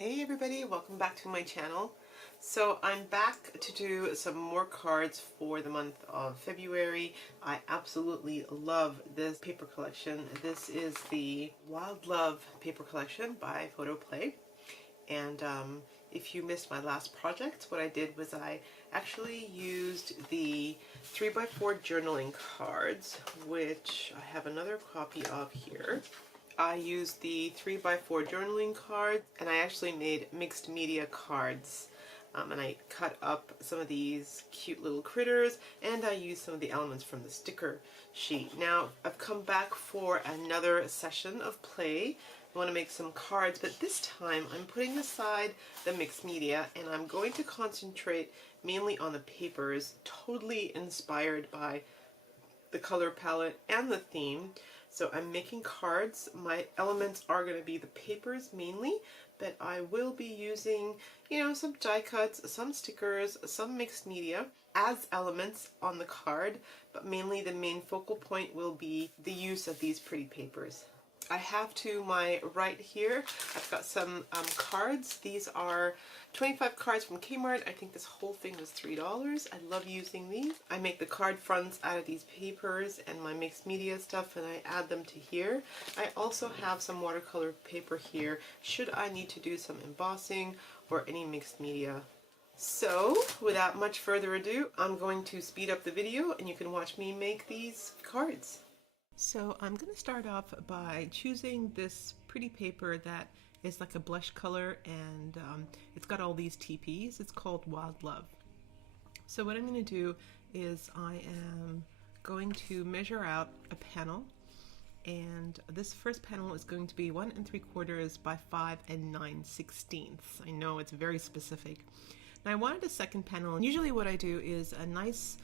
Hey everybody, welcome back to my channel. So I'm back to do some more cards for the month of February. I absolutely love this paper collection. This is the Wild Love paper collection by PhotoPlay. And if you missed my last project, what I did was I actually used the 3x4 journaling cards, which I have another copy of here. I used the 3x4 journaling cards, and I actually made mixed media cards. And I cut up some of these cute little critters, and I used some of the elements from the sticker sheet. Now, I've come back for another session of play. I want to make some cards, but this time I'm putting aside the mixed media, and I'm going to concentrate mainly on the papers, totally inspired by the color palette and the theme. So I'm making cards. My elements are going to be the papers mainly, but I will be using, some die cuts, some stickers, some mixed media as elements on the card, but mainly the main focal point will be the use of these pretty papers. I have to my right here, I've got some cards. These are 25 cards from Kmart. I think this whole thing was $3. I love using these. I make the card fronts out of these papers and my mixed media stuff, and I add them to here. I also have some watercolor paper here should I need to do some embossing or any mixed media. So without much further ado, I'm going to speed up the video and you can watch me make these cards. So I'm going to start off by choosing this pretty paper that is like a blush color, and it's got all these TPs. It's called Wild Love. So what I'm going to do is I am going to measure out a panel, and this first panel is going to be 1 3/4 by 5 9/16. I know it's very specific. Now I wanted a second panel, and usually what I do is a nice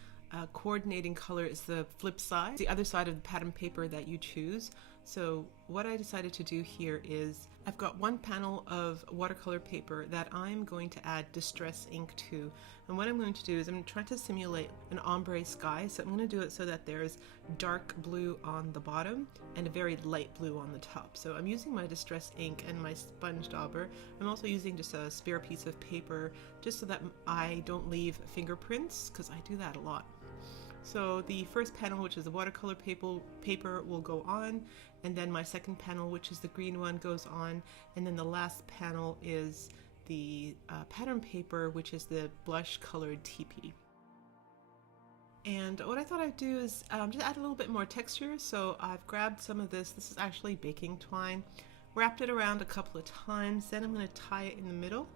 coordinating color is the flip side, the other side of the pattern paper that you choose. So what I decided to do here is I've got one panel of watercolor paper that I'm going to add distress ink to. And what I'm going to do is I'm trying to simulate an ombre sky. So I'm going to do it so that there's dark blue on the bottom and a very light blue on the top. So I'm using my distress ink and my sponge dauber. I'm also using just a spare piece of paper just so that I don't leave fingerprints, because I do that a lot. So the first panel, which is the watercolor paper, will go on, and then my second panel, which is the green one, goes on, and then the last panel is the pattern paper, which is the blush colored TP. And what I thought I'd do is just add a little bit more texture. So I've grabbed some of this. This is actually baking twine. Wrapped it around a couple of times. Then I'm going to tie it in the middle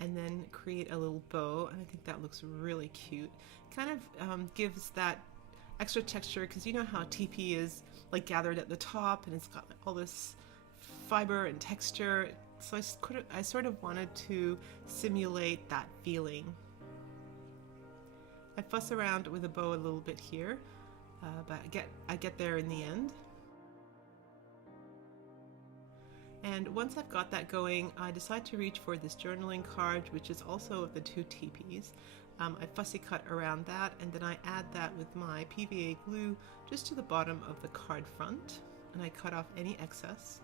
and then create a little bow, and I think that looks really cute. Kind of gives that extra texture, because you know how TP is like gathered at the top and it's got all this fiber and texture. So I sort of wanted to simulate that feeling. I fuss around with a bow a little bit here, but I get there in the end. And once I've got that going, I decide to reach for this journaling card, which is also the 2 TPs. I fussy cut around that, and then I add that with my PVA glue just to the bottom of the card front, and I cut off any excess.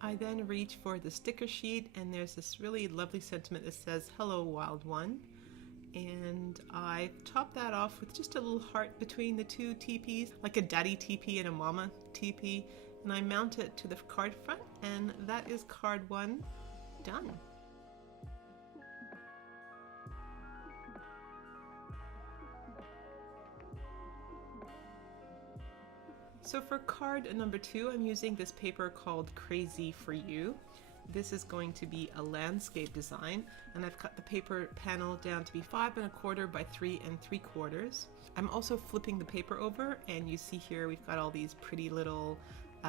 I then reach for the sticker sheet, and there's this really lovely sentiment that says, "Hello, Wild One." And I top that off with just a little heart between the 2 TPs, like a daddy TP and a mama TP. And I mount it to the card front, and that is card 1 done. So for card number 2, I'm using this paper called Crazy for You. This is going to be a landscape design, and I've cut the paper panel down to be 5 1/4 by 3 3/4. I'm also flipping the paper over, and you see here we've got all these pretty little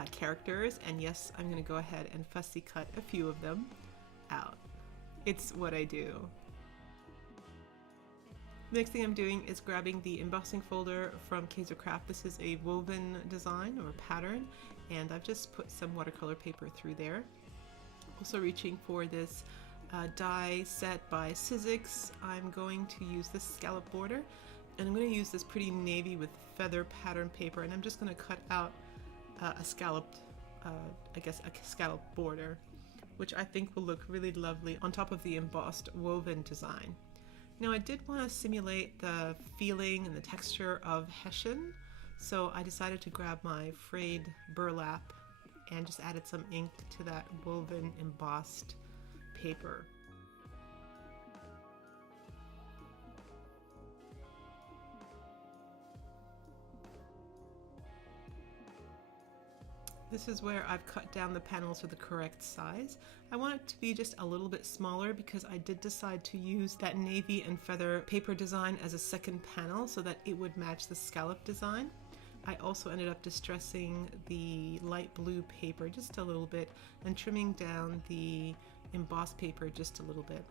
characters, and yes, I'm going to go ahead and fussy cut a few of them out. It's what I do. The next thing I'm doing is grabbing the embossing folder from Kaiser Craft. This is a woven design or pattern, and I've just put some watercolor paper through there. Also reaching for this die set by xxAmira. I'm going to use this scallop border, and I'm going to use this pretty navy with feather pattern paper, and I'm just going to cut out a scalloped, a scallop border. which I think will look really lovely on top of the embossed woven design. Now I did want to simulate the feeling and the texture of Hessian, so I decided to grab my frayed burlap and just added some ink to that woven embossed paper. This is where I've cut down the panels to the correct size. I want it to be just a little bit smaller because I did decide to use that navy and feather paper design as a second panel so that it would match the scallop design. I also ended up distressing the light blue paper just a little bit and trimming down the embossed paper just a little bit.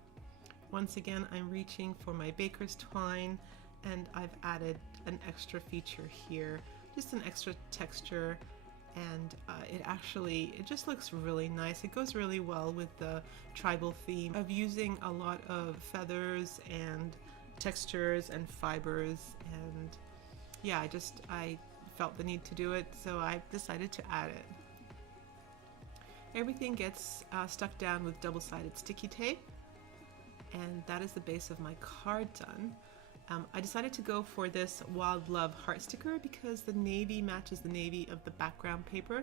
Once again, I'm reaching for my baker's twine, and I've added an extra feature here, just an extra texture, and it just looks really nice. It goes really well with the tribal theme of using a lot of feathers and textures and fibers, and yeah, I felt the need to do it, so I decided to add it. Everything gets stuck down with double-sided sticky tape, and that is the base of my card done. I decided to go for this Wild Love heart sticker because the navy matches the navy of the background paper,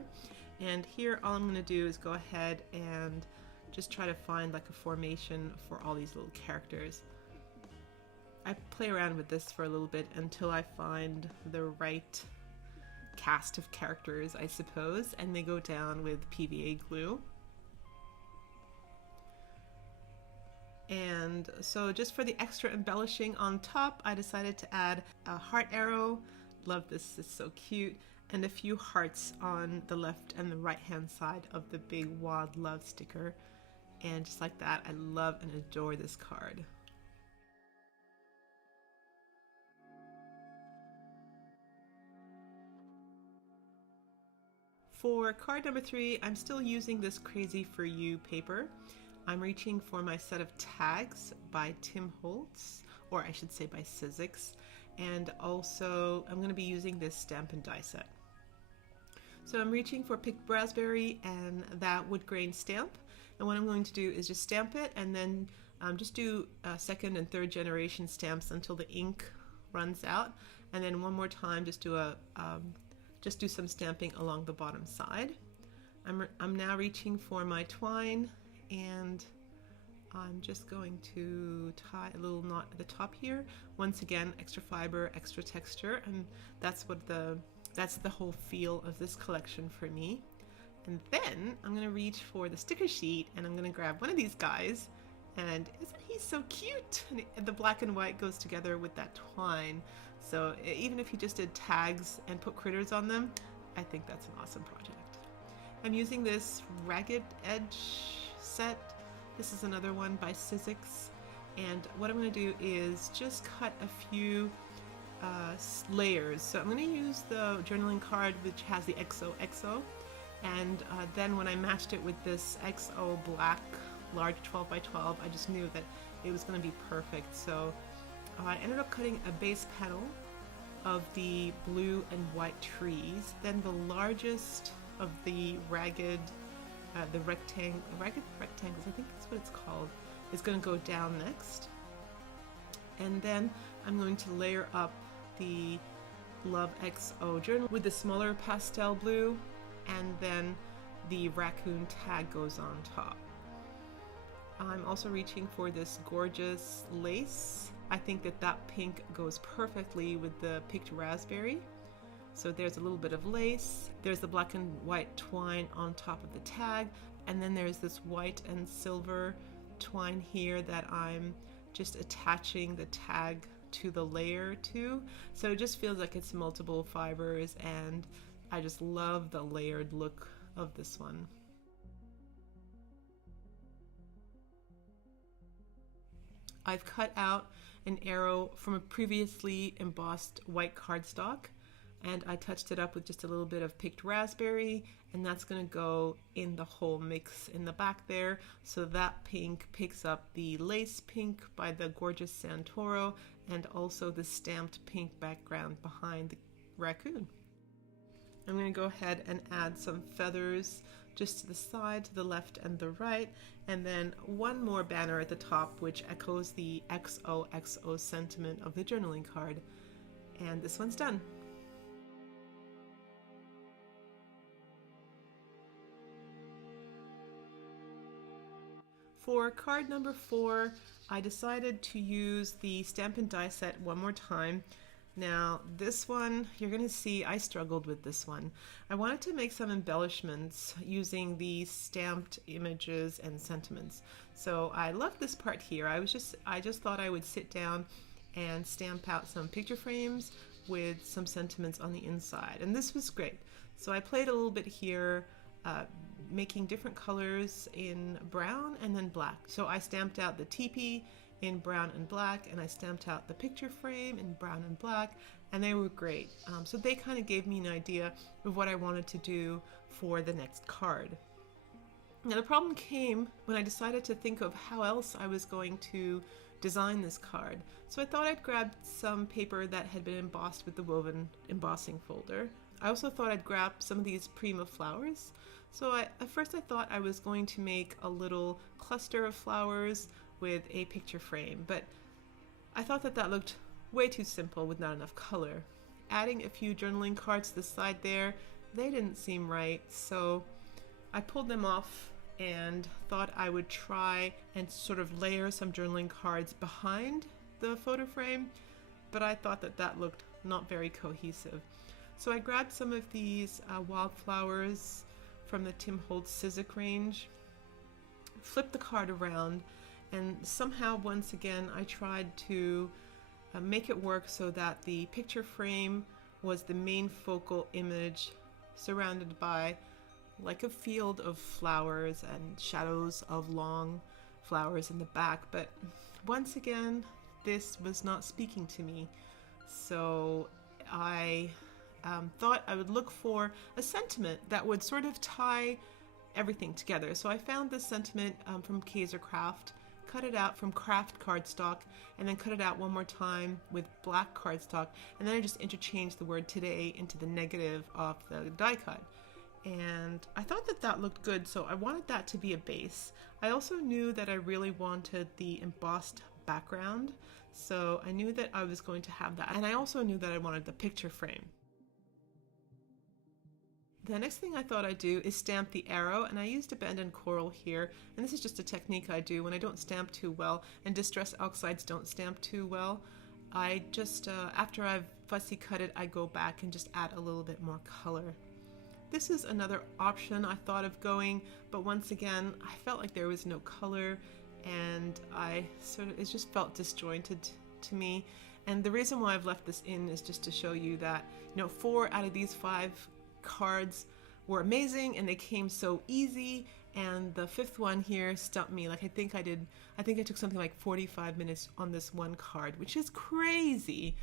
and here all I'm going to do is go ahead and just try to find like a formation for all these little characters. I play around with this for a little bit until I find the right cast of characters, I suppose, and they go down with PVA glue. And so just for the extra embellishing on top, I decided to add a heart arrow. Love this, it's so cute. And a few hearts on the left and the right hand side of the big Wild Love sticker. And just like that, I love and adore this card. For card number 3, I'm still using this Crazy For You paper. I'm reaching for my set of tags by Tim Holtz, or I should say by Sizzix, and also I'm going to be using this stamp and die set. So I'm reaching for picked raspberry and that wood grain stamp, and what I'm going to do is just stamp it and then just do second and third generation stamps until the ink runs out, and then one more time just do some stamping along the bottom side. I'm now reaching for my twine, and I'm just going to tie a little knot at the top here. Once again, extra fiber, extra texture, and that's the whole feel of this collection for me. And then I'm going to reach for the sticker sheet, and I'm going to grab one of these guys, and isn't he so cute? And the black and white goes together with that twine, so even if you just did tags and put critters on them, I think that's an awesome project. I'm using this ragged edge set. This is another one by Sizzix, and what I'm going to do is just cut a few layers. So I'm going to use the journaling card which has the xxO, and then when I matched it with this XO black large 12 by 12, I just knew that it was going to be perfect. So I ended up cutting a base panel of the blue and white trees, then the largest of the ragged rectangles, I think that's what it's called, is going to go down next. And then I'm going to layer up the Love XO journal with the smaller pastel blue, and then the raccoon tag goes on top. I'm also reaching for this gorgeous lace. I think that pink goes perfectly with the picked raspberry. So there's a little bit of lace, there's the black and white twine on top of the tag, and then there's this white and silver twine here that I'm just attaching the tag to the layer to. So it just feels like it's multiple fibers, and I just love the layered look of this one. I've cut out an arrow from a previously embossed white cardstock, and I touched it up with just a little bit of picked raspberry, and that's going to go in the whole mix in the back there, so that pink picks up the lace pink by the gorgeous Santoro, and also the stamped pink background behind the raccoon. I'm going to go ahead and add some feathers just to the side, to the left and the right, and then one more banner at the top which echoes the XOXO sentiment of the journaling card. And this one's done. For card number 4, I decided to use the Stampin' Die set one more time. Now this one, you're going to see I struggled with this one. I wanted to make some embellishments using the stamped images and sentiments. So I love this part here. I just thought I would sit down and stamp out some picture frames with some sentiments on the inside, and this was great. So I played a little bit here, making different colors in brown and then black. So I stamped out the teepee in brown and black, and I stamped out the picture frame in brown and black, and they were great. So they kind of gave me an idea of what I wanted to do for the next card. Now the problem came when I decided to think of how else I was going to design this card. So I thought I'd grab some paper that had been embossed with the woven embossing folder. I also thought I'd grab some of these Prima flowers. So at first I thought I was going to make a little cluster of flowers with a picture frame, but I thought that looked way too simple with not enough color. Adding a few journaling cards to the side there, they didn't seem right, so I pulled them off and thought I would try and sort of layer some journaling cards behind the photo frame, but I thought that looked not very cohesive. So I grabbed some of these wildflowers from the Tim Holtz Sizzix range, flipped the card around, and somehow once again I tried to make it work so that the picture frame was the main focal image, surrounded by like a field of flowers and shadows of long flowers in the back. But once again, this was not speaking to me. So I thought I would look for a sentiment that would sort of tie everything together. So I found this sentiment from Kaiser Craft, cut it out from craft cardstock, and then cut it out one more time with black cardstock, and then I just interchanged the word today into the negative of the die cut. And I thought that looked good, so I wanted that to be a base. I also knew that I really wanted the embossed background, so I knew that I was going to have that, and I also knew that I wanted the picture frame. The next thing I thought I'd do is stamp the arrow, and I used abandoned coral here, and this is just a technique I do when I don't stamp too well and distress oxides don't stamp too well. I just, after I've fussy cut it, I go back and just add a little bit more color. This is another option I thought of going, but once again, I felt like there was no color, and it just felt disjointed to me. And the reason why I've left this in is just to show you that, 4 out of these 5 cards were amazing and they came so easy, and the 5th one here stumped me. Like I think I took something like 45 minutes on this one card, which is crazy.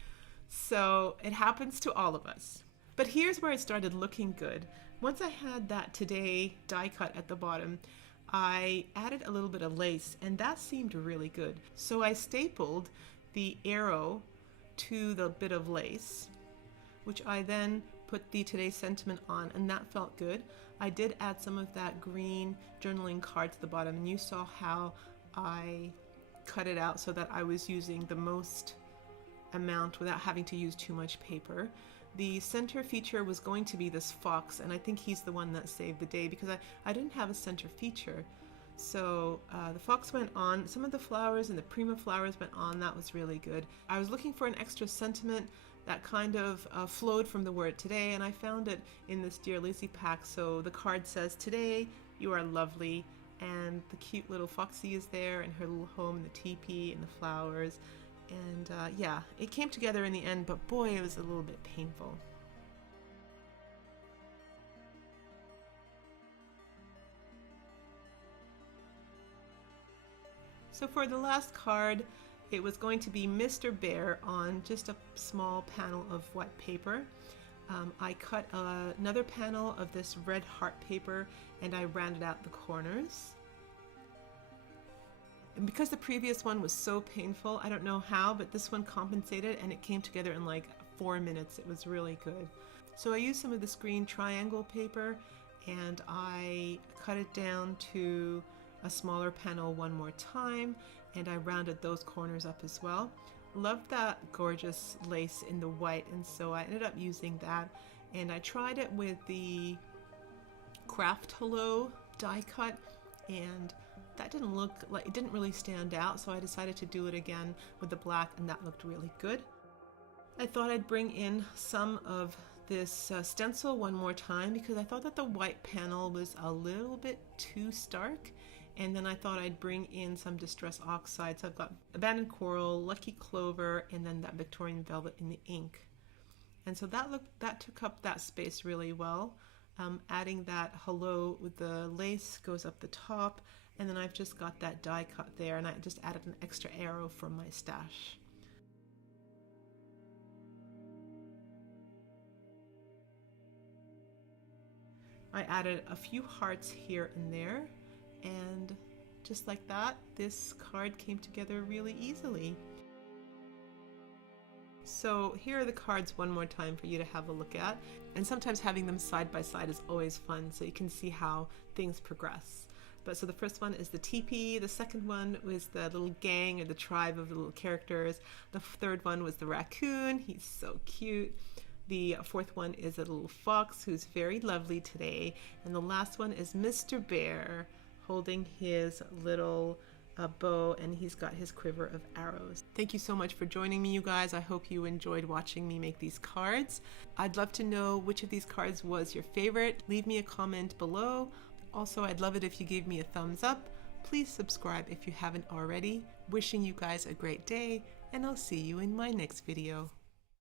So it happens to all of us. But here's where it started looking good. Once I had that today die cut at the bottom, I added a little bit of lace, and that seemed really good. So I stapled the arrow to the bit of lace, which I then put the Today Sentiment on, and that felt good. I did add some of that green journaling card to the bottom, and you saw how I cut it out so that I was using the most amount without having to use too much paper. The center feature was going to be this fox, and I think he's the one that saved the day because I didn't have a center feature. So the fox went on, some of the flowers and the Prima flowers went on. That was really good. I was looking for an extra sentiment that kind of flowed from the word today, and I found it in this Dear Lizzie pack. So the card says, "Today you are lovely," and the cute little foxy is there, and her little home, the teepee and the flowers. And yeah, it came together in the end, but boy, it was a little bit painful. So for the last card, it was going to be Mr. Bear on just a small panel of white paper. I cut another panel of this red heart paper, and I rounded out the corners. And because the previous one was so painful, I don't know how, but this one compensated, and it came together in like 4 minutes. It was really good. So I used some of this green triangle paper, and I cut it down to a smaller panel one more time, and I rounded those corners up as well. Loved that gorgeous lace in the white, and so I ended up using that, and I tried it with the Craft Hello die cut, and that didn't look like, it didn't really stand out, so I decided to do it again with the black, and that looked really good. I thought I'd bring in some of this stencil one more time because I thought that the white panel was a little bit too stark, and then I thought I'd bring in some Distress Oxide. So I've got Abandoned Coral, Lucky Clover, and then that Victorian Velvet in the ink. And so that took up that space really well. Adding that Hello with the lace goes up the top, and then I've just got that die cut there, and I just added an extra arrow from my stash. I added a few hearts here and there, and just like that, this card came together really easily. So here are the cards one more time for you to have a look at, and sometimes having them side by side is always fun, so you can see how things progress. But so the first one is the teepee, the second one was the little gang or the tribe of the little characters, the third one was the raccoon, he's so cute. The fourth one is a little fox who's very lovely today. And the last one is Mr. Bear holding his little bow, and he's got his quiver of arrows. Thank you so much for joining me, you guys. I hope you enjoyed watching me make these cards. I'd love to know which of these cards was your favorite. Leave me a comment below. Also, I'd love it if you gave me a thumbs up. Please subscribe if you haven't already. Wishing you guys a great day, and I'll see you in my next video.